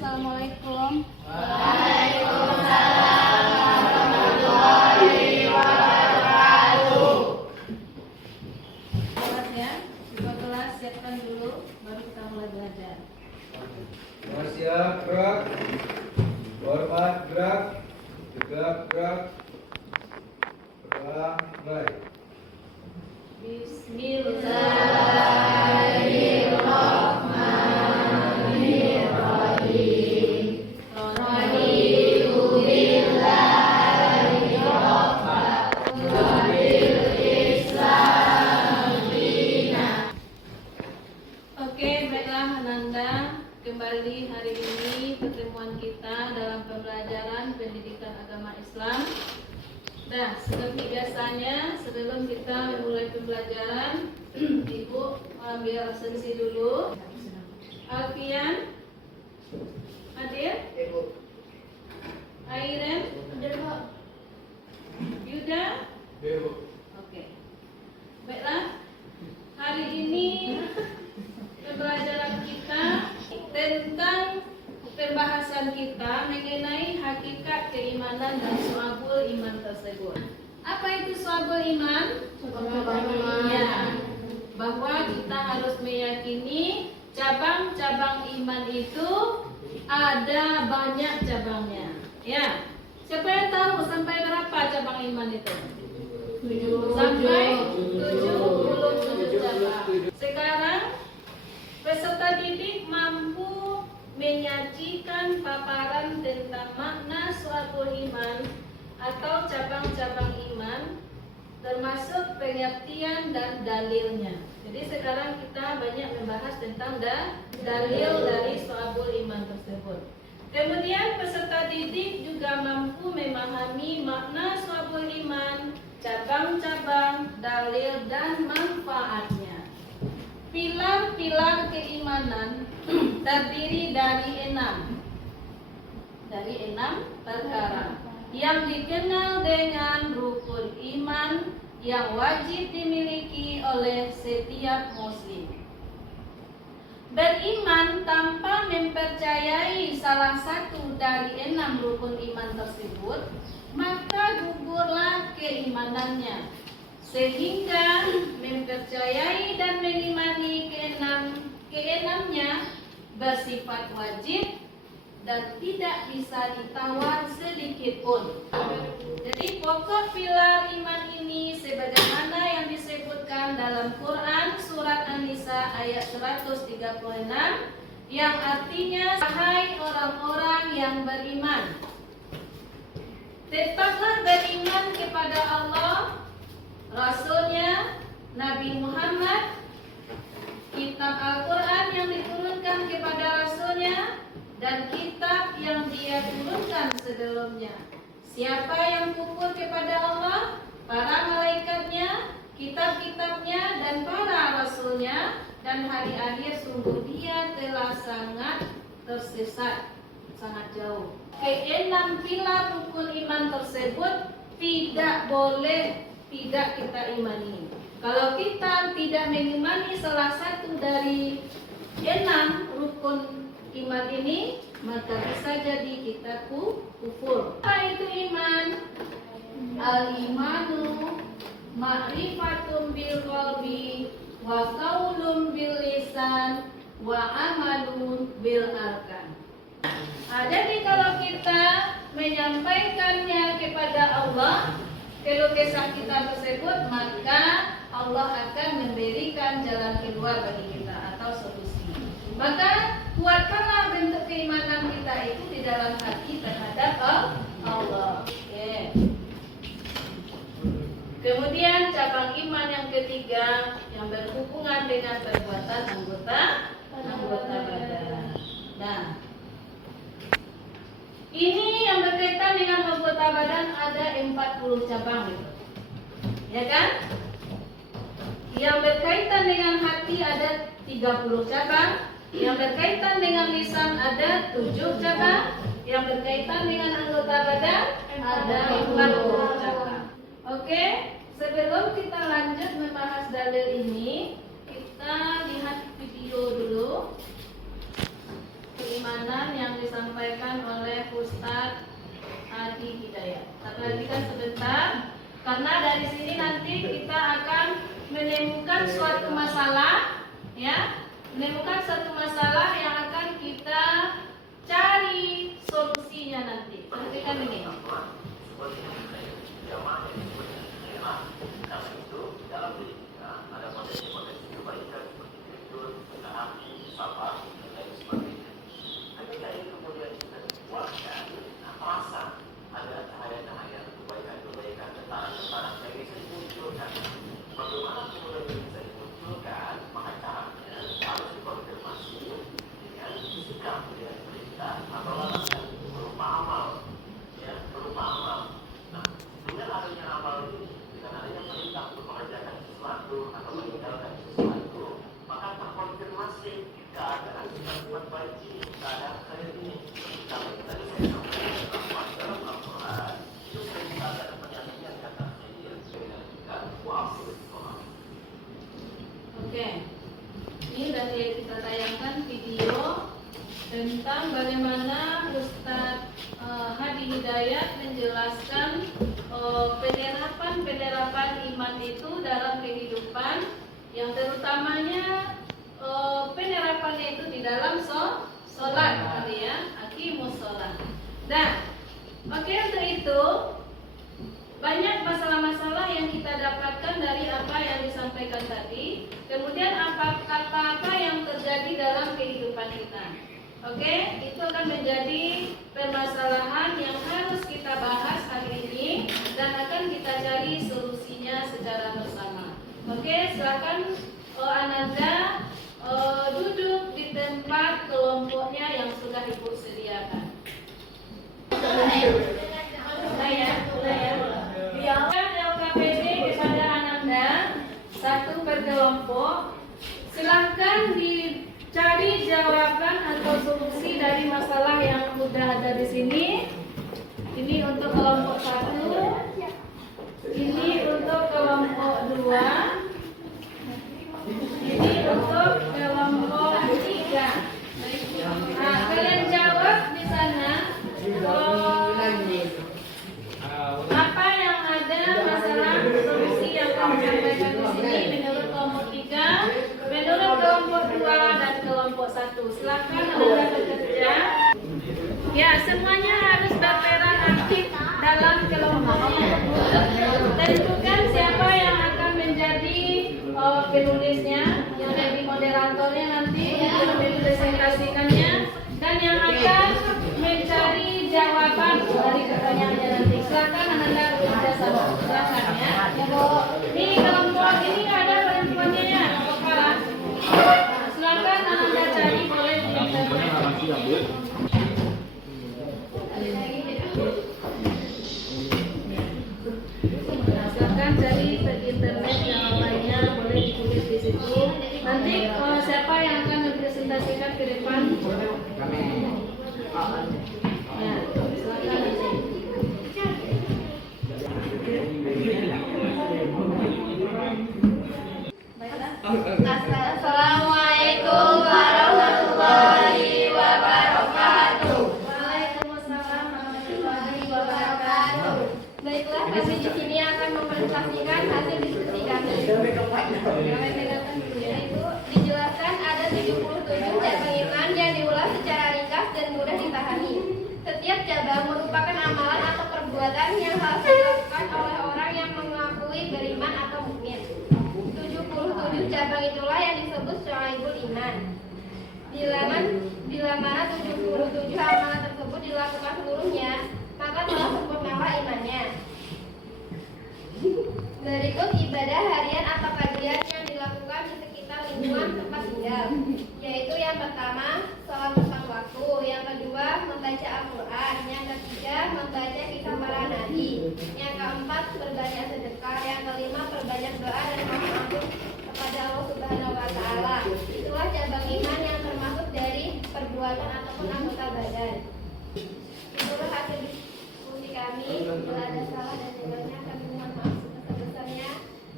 Assalamualaikum. Waalaikumsalam warahmatullahi wabarakatuh. Kelasnya, dua kelas siapkan dulu, baru kita mulai belajar. Siap, gerak. Hormat, gerak. Tegak, gerak. Pegang, mulai. Bismillahirrahmanirrahim. Raditu billahi rabban wa bil Islam dinan. Oke, baiklah Ananda. Kembali hari ini pertemuan kita dalam pembelajaran pendidikan agama Islam. Nah, seperti biasanya sebelum kita memulai pembelajaran, Ibu ambil absensi dulu. Alfian, hadir? Airen, Yuda, oke. Baiklah, hari ini pembelajaran kita tentang pembahasan kita mengenai hakikat keimanan dan syu'abul iman tersebut. Apa itu syu'abul iman? Ya, bahwa kita harus meyakini cabang-cabang iman itu ada banyak cabangnya. Ya, siapa yang tahu sampai berapa cabang iman itu? Sampai 77 cabang. Sekarang peserta didik mampu menyajikan paparan tentang makna syu'abul iman atau cabang-cabang iman, termasuk pengertian dan dalilnya. Jadi sekarang kita banyak membahas tentang dalil dari syu'abul iman tersebut. Kemudian peserta didik juga mampu memahami makna syu'abul iman, cabang-cabang, dalil dan manfaatnya. Pilar-pilar keimanan terdiri dari enam perkara yang dikenal dengan rukun iman yang wajib dimiliki oleh setiap muslim. Beriman tanpa mempercayai salah satu dari 6 rukun iman tersebut, maka gugurlah keimanannya, sehingga mempercayai dan mengimani keenamnya bersifat wajib dan tidak bisa ditawar sedikit pun. Jadi pokok pilar iman ini sebagaimana yang disebutkan dalam Quran surat An-Nisa ayat 136 yang artinya, wahai orang-orang yang beriman, tetaplah beriman kepada Allah, Rasulnya, Nabi Muhammad, kitab Al-Quran yang diturunkan kepada Rasulnya, dan kitab yang dia turunkan sebelumnya. Siapa yang kufur kepada Allah, para malaikatnya, kitab-kitabnya, dan para rasulnya, dan hari akhir, sungguh dia telah sangat tersesat, sangat jauh. Keenam pilar rukun iman tersebut tidak boleh tidak kita imani. Kalau kita tidak mengimani salah satu dari 6 rukun iman ini, maka bisa jadi kita kufur. Apa itu iman? Al-imanu ma'rifatun bil qalbi wa qaulun bil lisan wa amalun bil arkan. Jadi kalau kita menyampaikannya kepada Allah, keluh kesah kita tersebut, maka Allah akan memberikan jalan keluar bagi kita atau solusi. Maka kuatkanlah bentuk keimanan kita itu di dalam hati terhadap Allah. Okay. Kemudian cabang iman yang ketiga yang berhubungan dengan perbuatan anggota badan. Nah, ini yang berkaitan dengan anggota badan ada 40 cabang gitu. Ya kan? Yang berkaitan dengan hati ada 30 cabang, yang berkaitan dengan lisan ada 7 cabang, yang berkaitan dengan anggota badan ada 40 cabang. Oke, sebelum kita lanjut membahas dalil ini, kita lihat video dulu keimanan yang disampaikan disampaikan oleh Ustadz Adi Hidayat. Kita perhatikan sebentar, karena dari sini nanti kita akan menemukan suatu masalah, ya, menemukan suatu masalah yang akan kita cari solusinya nanti. Perhatikan ini. Oke, ini dari kita tayangkan video tentang bagaimana Ustadz Hadi Hidayat menjelaskan penerapan iman itu dalam kehidupan, yang terutamanya penerapannya itu di dalam sholat, tadi ya, aqimus sholat. Nah, oke, untuk itu banyak masalah-masalah yang kita dapatkan dari apa yang disampaikan tadi. Kemudian apa yang terjadi dalam kehidupan kita. Oke, itu akan menjadi permasalahan yang harus kita bahas hari ini dan akan kita cari solusinya secara bersama. Oke, silakan Ananda duduk di tempat kelompoknya yang sudah Ibu sediakan. Mulai ya. Biarkan LKPD kepada Ananda satu per kelompok. Silahkan dicari jawaban atau solusi dari masalah yang sudah ada di sini. Ini untuk kelompok 1, ini untuk kelompok 2, ini untuk kelompok 3. Nah, kalian jawab di sana. Apa yang ada masalah solusi yang kami sampaikan di sini menurut kelompok 3, menurut kelompok 2 dan kelompok 1. Silakan Anda bekerja. Ya, semuanya harus berperan aktif dalam kelompoknya. Tentukan siapa yang akan menjadi penulisnya, yang jadi moderatornya nanti, yang mempresentasikannya, dan yang akan mencari jawaban dari pertanyaannya nanti. Silakan Anda bekerja sama. Silakan ya. Ini kelompok ini ada perempuannya ya, Bapak. Silakan Anda cari, boleh di internet. Silakan cari di internet jawabannya, boleh ditulis di situ. Nanti siapa yang akan mempresentasikan ke depan? Ya, silakan. Assalamualaikum warahmatullahi wabarakatuh. Waalaikumsalam warahmatullahi wabarakatuh. Baiklah, kami di sini akan mempresentasikan hasil diskusi kami. Yaitu dijelaskan ada 77 cabang iman yang diulas secara ringkas dan mudah dipahami. Setiap cabang merupakan amalan atau perbuatan yang harus dilakukan oleh orang yang mengakui beriman atau mukmin. 77 cabang itulah yang disebut syu'aibul iman. Bila mana 77 amalan tersebut dilakukan seluruhnya, maka telah sempurnalah imannya. Berikut ibadah harian atau kajian yang dilakukan di sekitar lingkungan tempat tinggal, yaitu yang pertama, sholat tepat waktu, yang kedua, membaca Al-Quran, yang ketiga, membaca kisah para nabi, yang keempat, berbanyak sedekah, yang kelima, perbanyak doa dan mohon ampun kepada Allah Subhanahu wa Ta'ala. Itulah cabang iman yang termasuk dari perbuatan ataupun anggota badan. Itulah hasil diskusi kami. Bila ada salah dan tidaknya kami mohon maaf sebesar-besarnya.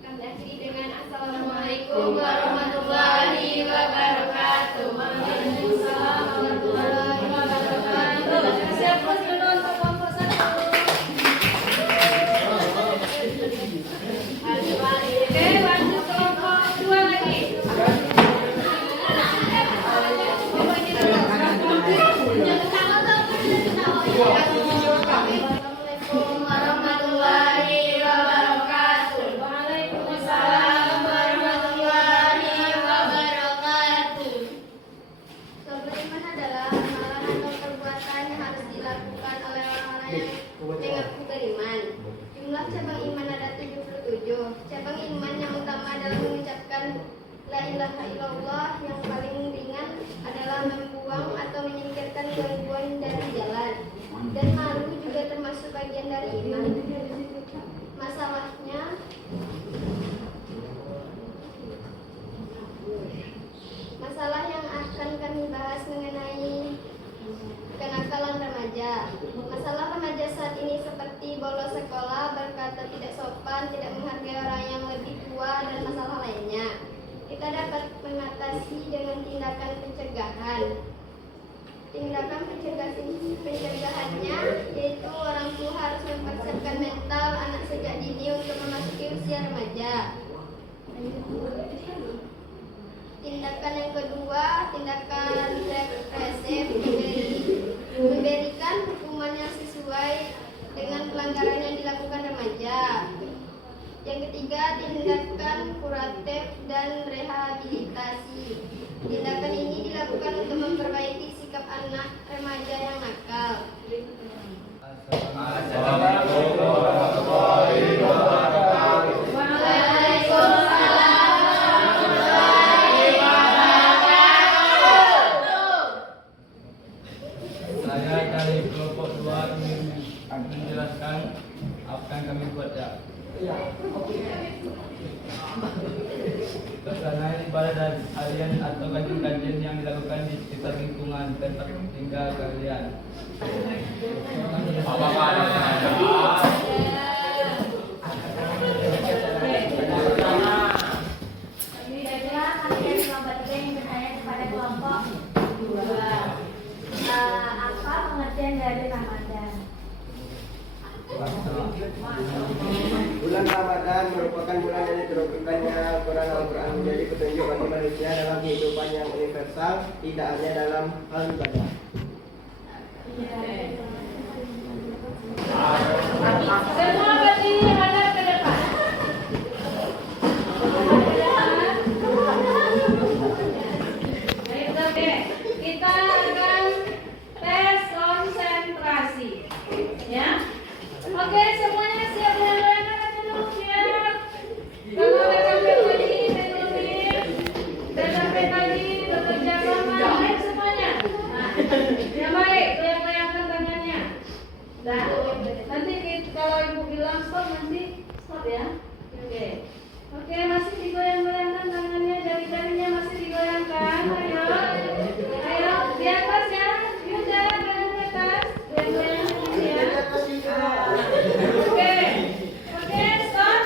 Kami akhiri dengan Assalamualaikum warahmatullahi wabarakatuh. Waalaikumsalam warahmatullahi wabarakatuh. dilakukan oleh orang-orang yang mengaku beriman. Jumlah cabang iman ada 77. Cabang iman yang utama adalah mengucapkan la ilaha illallah, yang paling ringan adalah membuang atau menyingkirkan gangguan dari jalan. Dan malu juga termasuk bagian dari iman. Masalah yang akan kami bahas mengenai kenakalan remaja. Masalah remaja saat ini seperti bolos sekolah, berkata tidak sopan, tidak menghargai orang yang lebih tua, dan masalah lainnya. Kita dapat mengatasi dengan tindakan pencegahan. Tindakan pencegahannya yaitu orang tua harus mempersiapkan mental anak sejak dini untuk memasuki usia remaja. Tindakan yang kedua, tindakan represif, memberikan hukuman yang sesuai dengan pelanggaran yang dilakukan remaja. Yang ketiga, tindakan kuratif dan rehabilitasi. Tindakan ini dilakukan untuk memperbaiki sikap anak remaja yang nakal. Assalamualaikum warahmatullahi wabarakatuh. Saya dari kelompok 2 ingin menjelaskan apa yang kami buat ya. Pelaksanaan ibadah dan harian atau kajian-kajian yang dilakukan di sekitar lingkungan tempat tinggal kalian. Baiklah, kalian kelompok 3 yang bertanya kepada kelompok 2. Apa pengertian dari Ramadan? Bulan Ramadan merupakan bulan yang diturunkannya Al-Quran menjadi petunjuk bagi manusia dalam kehidupan yang universal, tidak hanya dalam hal ibadah. Semua berdiri hadap ke depan. Oke, kita akan tes konsentrasi. Ya. Oke, semuanya siap dengan dulu siap. Kalau ada sampai tadi, sampai tadi bekerja sama, baik semuanya. Nah, yang baik, goyang-goyangkan tangannya. Nah, nanti kalau ibu bilang stop, nanti stop ya. Oke, oke, masih digoyang-goyangkan tangannya, jari-jarinya masih digoyangkan. Ayo, ayo, di atas ya. Yuda, goyang di atas, goyang-goyangkan ya. Oke, oke, stop.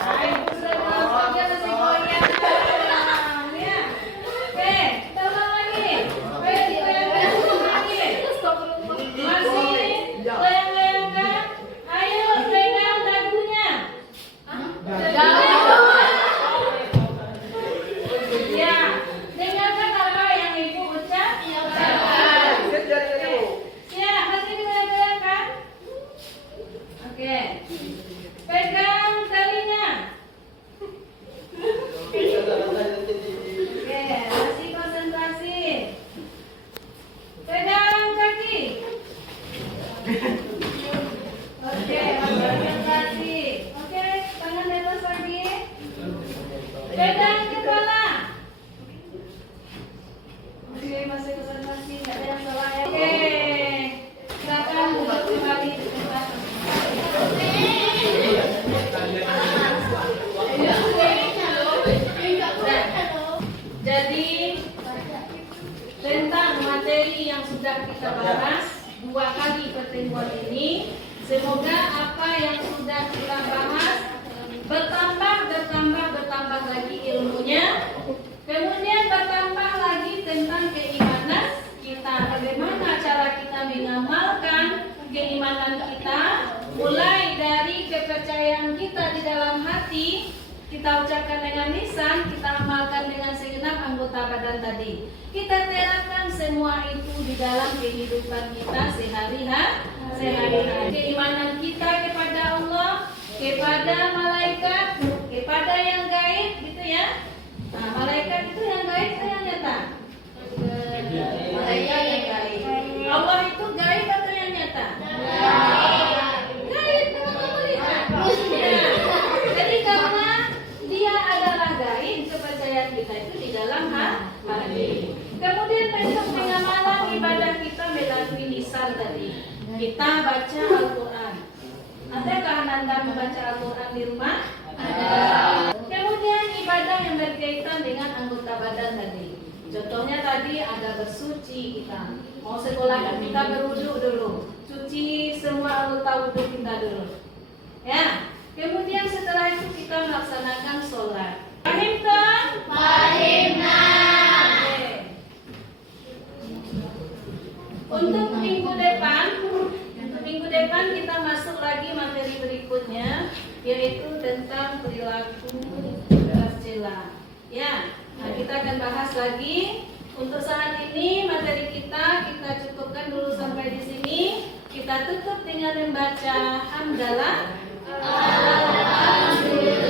Nah, ibu sudah bilang stop, dia masih goyang. Ya. Oke, kita ulang lagi. Ayo digoyang-goyangkan lagi. Masih goyang-goyangkan. Ayo pegang dagunya. Ya, dengarkan apa yang ibu ucap. Ya, masih digoyang-goyangkan. Oke, pegang talinya. Oke, masih konsentrasi. Pegang kaki. Oke, masih konsentrasi. Oke, tangan di atas lagi. Pegang kepala. Oke, masih konsentrasi. Nggak ada yang salah ya. Oke, silakan duduk kembali di tempat. Jadi tentang materi yang sudah kita bahas 2 kali pertemuan ini, semoga apa yang sudah kita bahas bertambah lagi ilmunya, kemudian bertambah lagi tentang keimanan kita, bagaimana cara kita mengamalkan keimanan kita, mulai dari kepercayaan kita di dalam hati, kita ucapkan dengan lisan, kita amalkan dengan segenap anggota badan tadi. Kita terapkan semua itu di dalam kehidupan kita sehari-hari. Keimanan kita kepada Allah, kepada malaikat, kepada yang gaib, gitu ya. Nah, malaikat itu yang gaib atau yang nyata? Malaikat yang gaib. Kemudian besok tengah malam ibadah kita melalui lisan tadi. Kita baca Al-Quran. Adakah Anda membaca Al-Quran di rumah? Ada. Kemudian ibadah yang berkaitan dengan anggota badan tadi. Contohnya tadi ada bersuci kita. Mau sekolah kan kita berwudu dulu. Cuci semua anggota wudu kita dulu. Ya. Kemudian setelah itu kita melaksanakan sholat. Paham kan? Paham. Oke. Untuk minggu depan kita masuk lagi materi berikutnya, yaitu tentang perilaku tercela. Ya, nah kita akan bahas lagi. Untuk saat ini materi kita cukupkan dulu sampai di sini. Kita tutup dengan membaca hamdalah. Alhamdulillah.